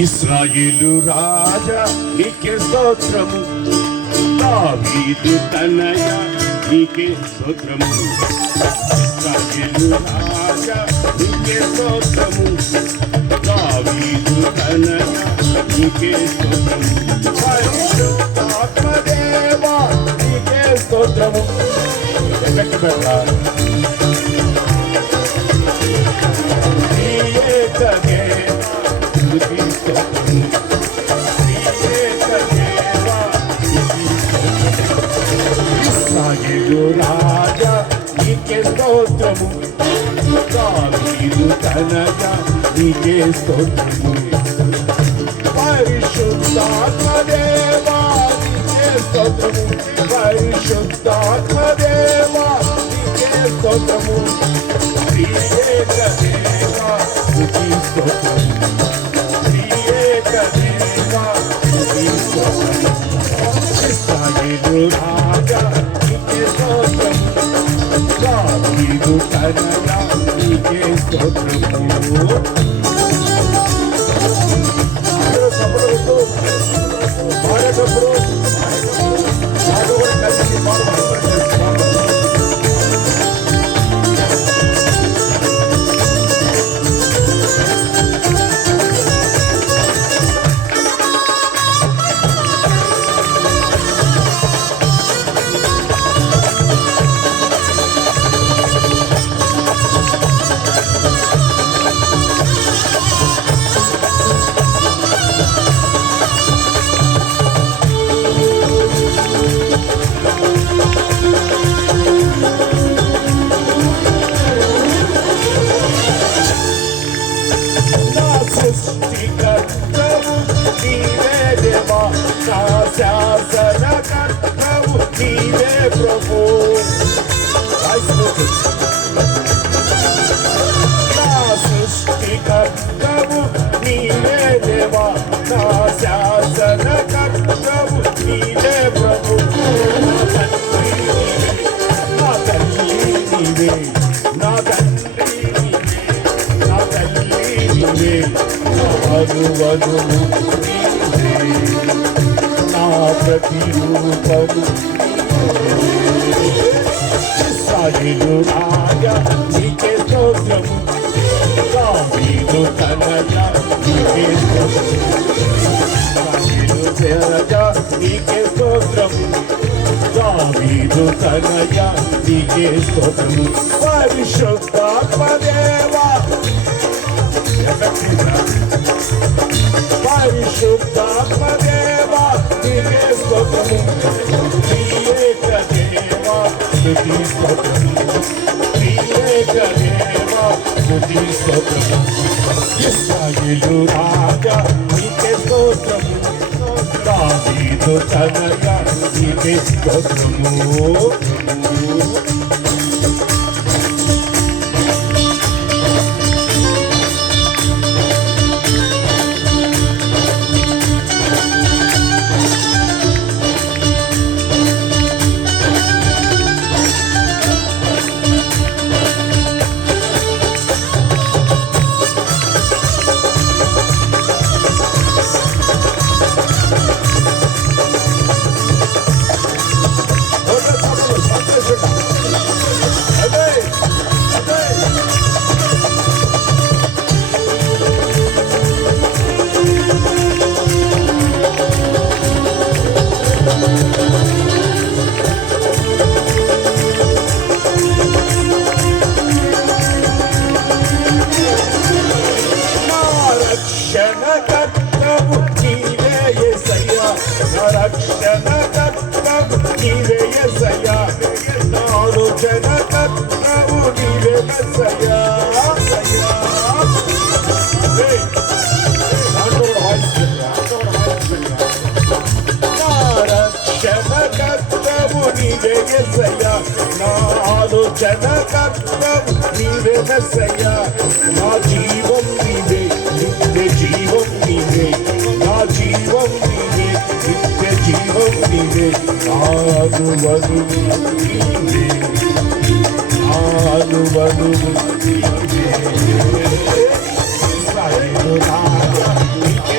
ఇశ్రాయేలు రాజా నీకే స్తోత్రము, దావీదు తనయ నీకే స్తోత్రము. ఇశ్రాయేలు రాజా నీకే స్తోత్రము, దావీదు తనయ నీకే స్తోత్రము. పరిశుద్ధాత్మదేవా నీకే స్తోత్రము. ఎక్కడికి పెట్టాలి? ఇశ్రాయేలు రాజా నీకే స్తోత్రము, దావీదు తనయ నీకే స్తోత్రము. పరిశుద్ధాత్మదేవా నీకే స్తోత్రము, పరిశుద్ధాత్మదేవా నీకే స్తోత్రము. త్రియేక దేవా స్తుతి స్తోత్రము, త్రియేక దేవా స్తుతి స్తోత్రము. ఇశ్రాయేలు రాజా నీకే స్తోత్రము, దావీదు తనయ నీకే స్తోత్రము. సృష్టికర్తవు నీవే దేవా, నా శాసనకర్తవు నీవే ప్రభు. నా సృష్టికర్తవు నీవే దేవా, నా శాసనకర్తవు నీవే ప్రభు. నా తల్లి నీవే, నా తండ్రి నీవే, నా తల్లి నీవే, అనువనువు నీవే, నా ప్రతిరూపము. ఇశ్రాయేలు రాజా నీకే స్తోత్రము, దావీదు తనయ నీకే స్తోత్రము. ఇశ్రాయేలు రాజా నీకే స్తోత్రము, దావీదు తనయ నీకే స్తోత్రము. పరిశుద్ధాత్మదేవా పరిశుద్ధాత్మదేవా నీకే స్తోత్రము, త్రియేక దేవా స్తుతి స్తోత్రము, త్రియేక దేవా స్తుతి స్తోత్రము. ఇశ్రాయేలు రాజా నీకే స్తోత్రము, దావీదు తనయ నీకే స్తోత్రము. రక్షణకర్తవు నీవే యేసయ్యా, నా రక్షణకర్తవు నీవే యేసయ్యా, నా ఆలోచనకర్తవు నీవే యేసయ్యా. నా రక్షణకర్తవు నీవే యేసయ్యా, నా ఆలోచనకర్తవు నీవే యేసయ్యా, నా జీవం నీవే, నిత్య జీవం నీవే, నా జీవం నీవే, నిత్య జీవం నీవే, ఆనువనువు నీవే, ఆనువనువు నీవే. ఇశ్రాయేలు రాజా నీకే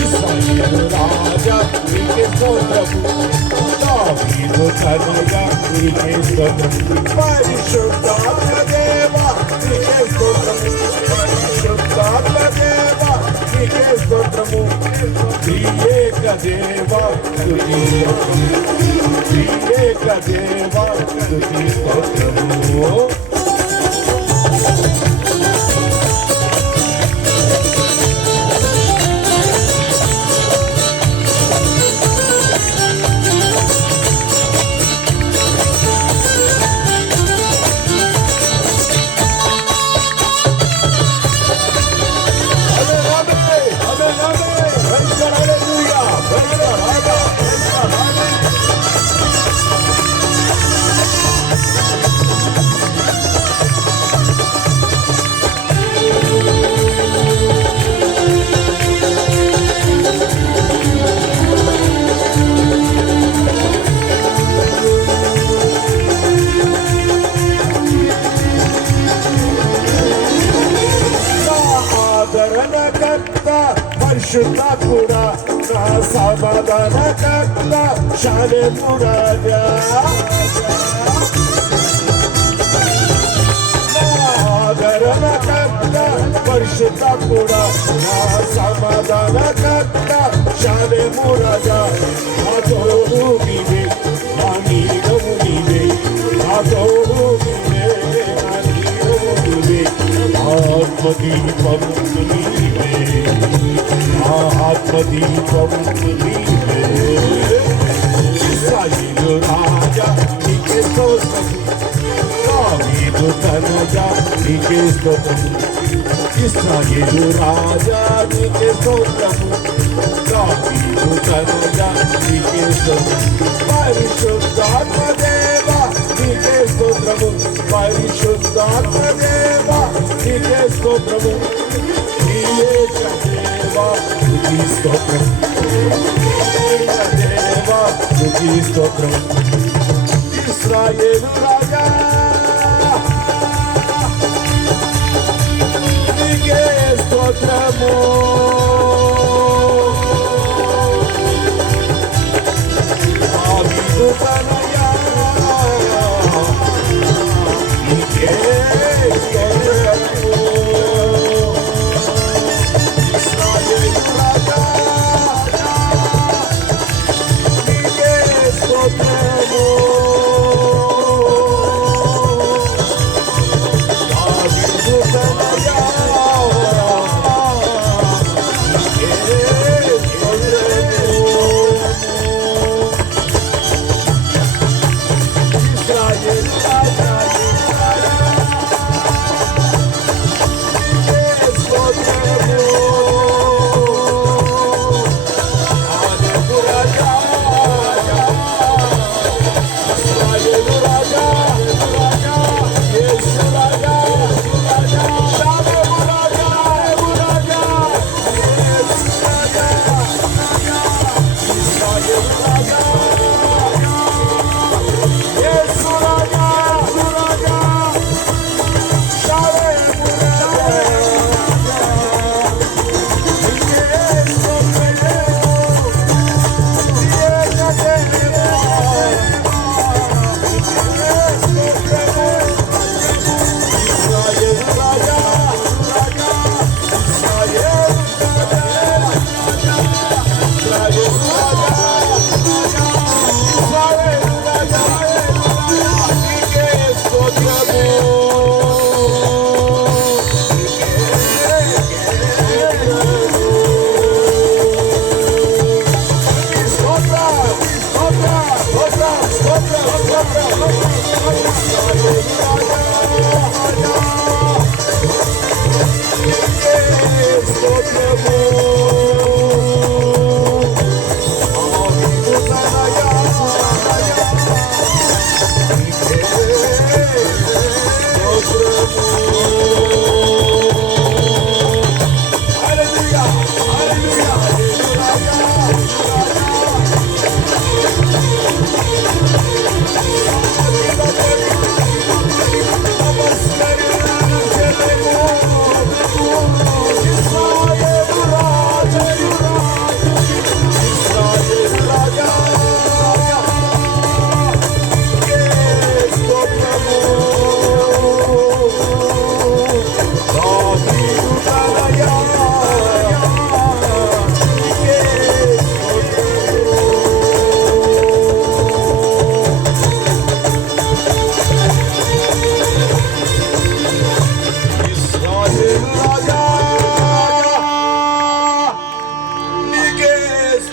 ఇశ్రాయేలు రాజా నీకే స్తోత్రము దావీదు తనయ నీకే స్తోత్రము పరిశుద్ధాత్మ దేవా నీకే స్తోత్రము పరిశుద్ధాత్మ దేవా నీకే స్తోత్రము త్రియేక దేవా స్తుతి స్తోత్రము త్రియేక దేవా స్తుతి స్తోత్రము పరిశుద్ధాత్ముడా నా సమాధానకర్త శాలేము రాజా ఆదరణకర్త పరిశుద్ధాత్ముడా నా సమాధానకర్త శాలేము రాజా నా తోడు నీవే నా నీడము నీవే నా తోడు నీవే నా నీడము నీవే ఆత్మదీపం నీవే ఆత్మదీపం నీవే ఇశ్రాయేలు రాజా నీకే స్తోత్రము దావీదు తనయ నీకే స్తోత్రము ఇశ్రాయేలు రాజా నీకే స్తోత్రము దావీదు తనయ నీకే స్తోత్రము పరిశుద్ధాత్మ దేవా నీకే స్తోత్రము పరిశుద్ధాత్మ దేవా నీకే స్తోత్రము త్రియేక దేవా స్తుతి స్తోత్రం త్రియేక దేవా స్తుతి స్తోత్రం ఇశ్రాయేలు రాజా నీకే స్తోత్రము దావీదు తనయ నీకే స్తోత్రము ఇశ్రాయేలు రాజా నీకే స్తోత్రము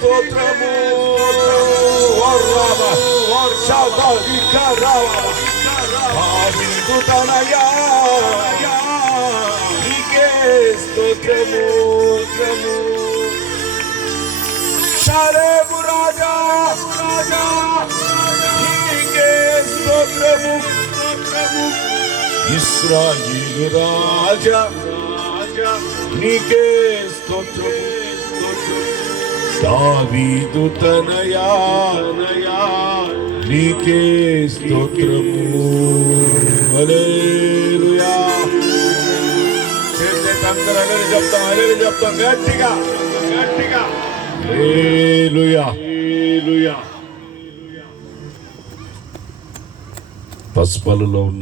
స్తోత్రము దావీదు తనయా నీకే స్తోత్రము షాలేము రాజా నీకే స్తోత్రము ఇశ్రాయేలు రాజా నీకే స్తోత్రము దావీదు తనయా నీకే స్తోత్రము హల్లెలూయా అందరూ హల్లెలూయా చెప్తాం గట్టిగా హల్లెలూయా పసుపలలో ఉన్న